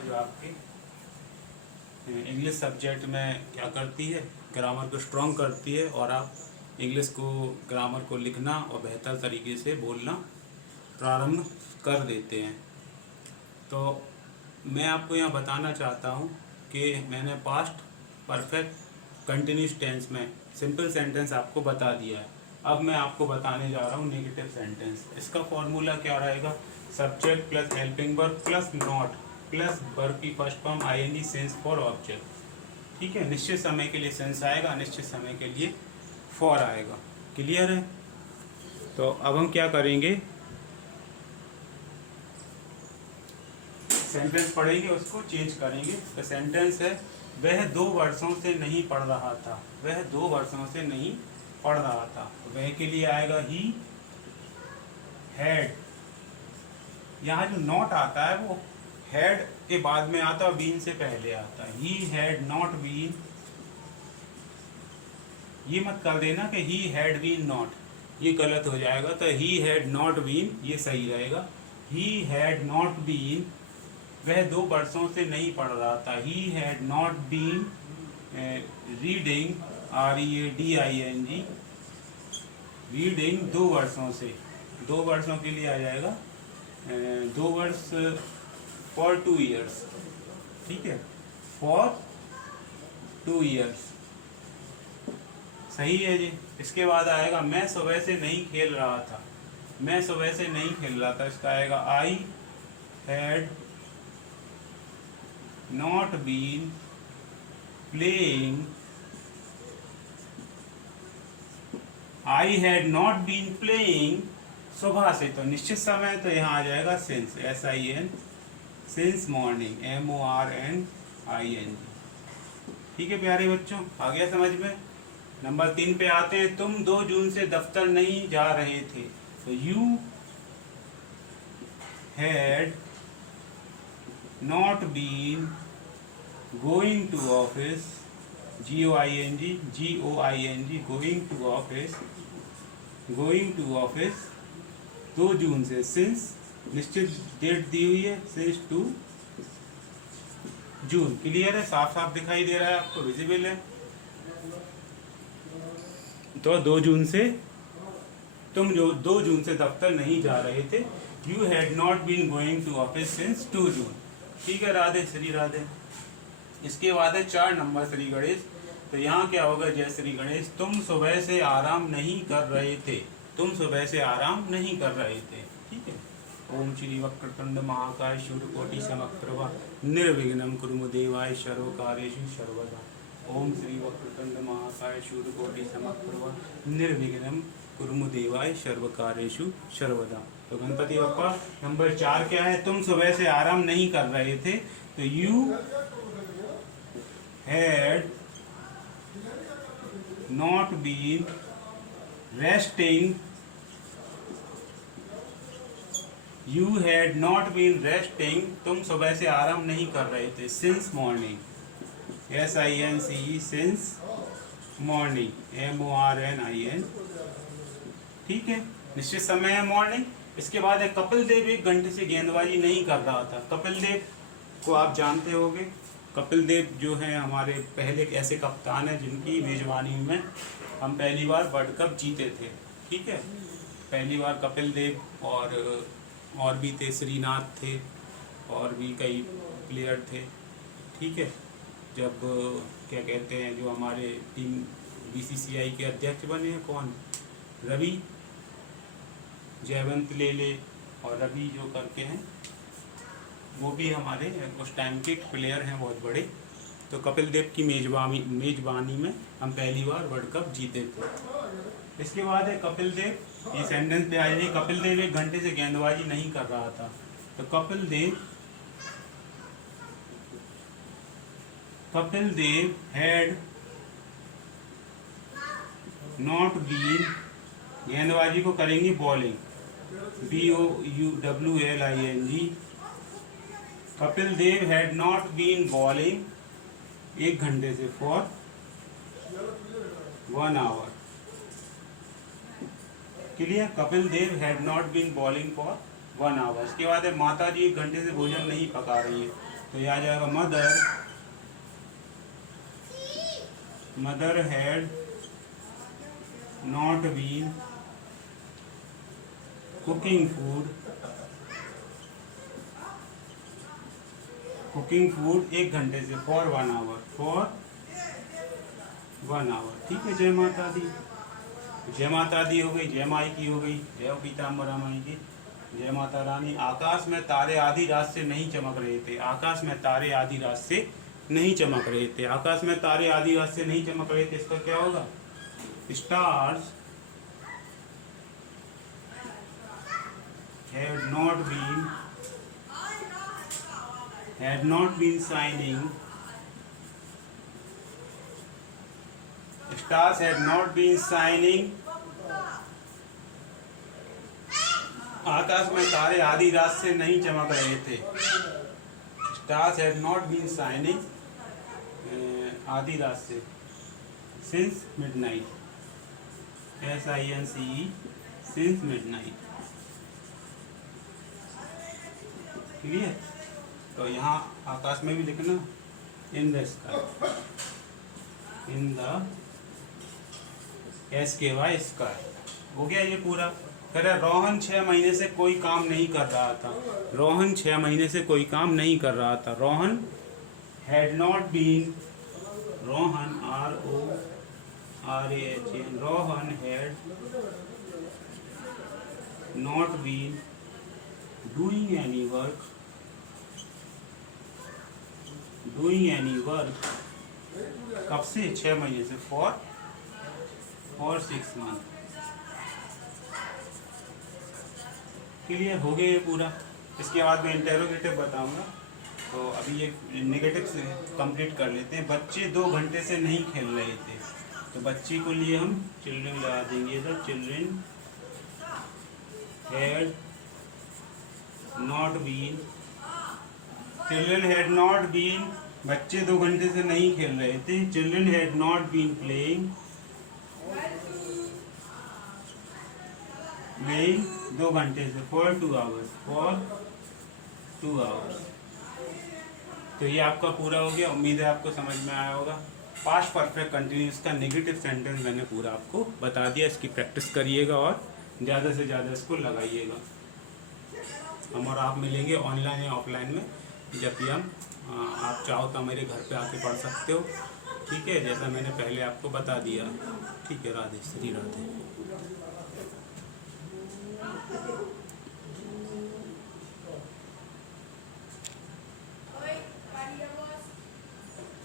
जो आपके English subject में क्या करती है, ग्रामर को स्ट्रॉन्ग करती है और आप इंग्लिश को, ग्रामर को लिखना और बेहतर तरीके से बोलना प्रारंभ कर देते हैं। तो मैं आपको यहाँ बताना चाहता हूँ कि मैंने पास्ट परफेक्ट कंटिन्यूस टेंस में सिंपल सेंटेंस आपको बता दिया है। अब मैं आपको बताने जा रहा हूँ नेगेटिव सेंटेंस। इसका फॉर्मूला क्या रहेगा? Subject plus helping verb plus not plus verb की first form ING sense for object. ठीक है, निश्चित समय के लिए सेंस आएगा, निश्चित समय के लिए फॉर आएगा। क्लियर है? तो अब हम क्या करेंगे, सेंटेंस पढ़ेंगे, उसको चेंज करेंगे। तो सेंटेंस है, वह 2 वर्षों से नहीं पढ़ रहा था। वह 2 वर्षों से नहीं पढ़ रहा था। तो वह के लिए आएगा ही हैड। यहाँ जो नॉट आता है वो हैड के बाद में आता है, बीन से पहले आता है। ही हैड नॉट बीन, ये मत कर देना कि ही हैड बीन नॉट, ये गलत हो जाएगा। तो ही हैड नॉट बीन ये सही रहेगा। ही हैड नॉट बीन, वह 2 वर्षों से नहीं पढ़ रहा था। He had not been reading, READING, reading 2 वर्षों से। 2 वर्षों के लिए आ जाएगा 2 वर्ष फॉर 2 ईयर्स। ठीक है, फॉर 2 ईयर्स सही है जी। इसके बाद आएगा मैं सुबह से नहीं खेल रहा था। मैं सुबह से नहीं खेल रहा था, इसका आएगा I had not been playing. I had not been playing सुबह से, तो निश्चित समय, तो यहाँ आ जाएगा since, SIN, since morning, MORNING। ठीक है प्यारे बच्चों, आ गया समझ में? नंबर 3 पे आते हैं। तुम 2 जून से दफ्तर नहीं जा रहे थे। तो you had not been going to office, GOING, going to office, going to office 2 जून से। सिंस निश्चित डेट दी हुई है, सिंस 2 जून। क्लियर है? साफ साफ दिखाई दे रहा है आपको, विजिबल है? तो 2 जून से, तुम जो 2 जून से दफ्तर नहीं जा रहे थे। You had not been going to office since 2 June. ठीक है, राधे श्री राधे। इसके बाद है 4 नंबर श्री गणेश। तो यहाँ क्या होगा? जय श्री गणेश। तुम सुबह से आराम नहीं कर रहे थे। तुम सुबह से आराम नहीं कर रहे थे। ठीक है। ओम श्री वक्रतुंड महाकाय सूर्यकोटि समप्रभा निर्विघ्नं कुरु मे देवाय सर्वकार्येषु सर्वदा। ओम श्री वक्रतुंड महाकाय सूर्यकोटि समप्रभा निर्विघ्नं कुरु मे देवाय सर्वकार्येषु सर्वदा। तो गणपति बप्पा नंबर 4 क्या है? तुम सुबह से आराम नहीं कर रहे थे। तो you had not been resting, you had not been resting, तुम सुबह से आराम नहीं कर रहे थे। Since morning, SINCE, since morning, MORNING। ठीक है, निश्चित समय है मॉर्निंग। इसके बाद है कपिल देव 1 घंटे से गेंदबाजी नहीं कर रहा था। कपिल देव को आप जानते होंगे। कपिल देव जो हैं हमारे पहले ऐसे कप्तान हैं जिनकी मेजबानी में हम पहली बार वर्ल्ड कप जीते थे। ठीक है, पहली बार कपिल देव और भी थे, श्रीनाथ थे और भी कई प्लेयर थे। ठीक है, जब क्या कहते हैं जो हमारे टीम BCCI के अध्यक्ष बने हैं, कौन? रवि, जयवंत लेले और रवि जो करके हैं, वो भी हमारे उस टाइम के प्लेयर हैं, बहुत बड़े। तो कपिल देव की मेजबानी में हम पहली बार वर्ल्ड कप जीते थे। इसके बाद है कपिल देव, ये सेंटेंस पे आ जाइए। कपिल देव 1 घंटे से गेंदबाजी नहीं कर रहा था। तो Kapil Dev had not been, गेंदबाजी को करेंगे bowling, BOULING। Kapil Dev had not been bowling 1 घंटे से, for 1 hour. Clear? Kapil Dev had not been bowling for 1 hour. इसके बाद है माता जी 1 घंटे से भोजन नहीं पका रही है। तो ये आ जाएगा mother had not been cooking food 1 घंटे से फॉर 1 आवर। ठीक है, जय माता दी। जय माता दी हो गई, जय माई की हो गई, जय पीताम्बरा माई की, जय माता रानी। आकाश में तारे आधी रात से नहीं चमक रहे थे। आकाश में तारे आधी रात से नहीं चमक रहे थे। आकाश में तारे आधी रात से नहीं चमक रहे थे, इसका क्या होगा? Stars had not been shining. Stars had not been shining. आकाश में तारे आधी रात से नहीं चमक रहे थे। Stars had not been shining आधी रात से since midnight. SINCE since midnight. Clear? तो यहाँ आकाश में भी लिखना in the sky, in the SKY sky. हो गया ये पूरा। कह रहे रोहन 6 महीने से कोई काम नहीं कर रहा था। रोहन 6 महीने से कोई काम नहीं कर रहा था। Rohan had not been, Rohan RORAHN, Rohan had not been doing any work कब से? 6 महीने से, for 6 months। क्लियर हो गया ये पूरा। इसके बाद मैं इंटेरोगेटिव बताऊंगा। तो अभी ये नेगेटिव से कंप्लीट कर लेते हैं। बच्चे 2 घंटे से नहीं खेल रहे थे, तो बच्चे को लिए हम चिल्ड्रन लगा देंगे। तो चिल्ड्रन हैड नॉट बीन, बच्चे 2 घंटे से नहीं खेल रहे थे। Children had not been playing 2 घंटे से फॉर 2 आवर्स। तो ये आपका पूरा हो गया। उम्मीद है आपको समझ में आया होगा। पास्ट परफेक्ट कंटिन्यूस का नेगेटिव सेंटेंस मैंने पूरा आपको बता दिया। इसकी प्रैक्टिस करिएगा और ज़्यादा से ज़्यादा इसको लगाइएगा। हम और आप मिलेंगे ऑनलाइन या ऑफलाइन में, जब भी आप चाहो तो मेरे घर पे आके पढ़ सकते हो। ठीक है, जैसा मैंने पहले आपको बता दिया। ठीक है, राधे, श्री राधे।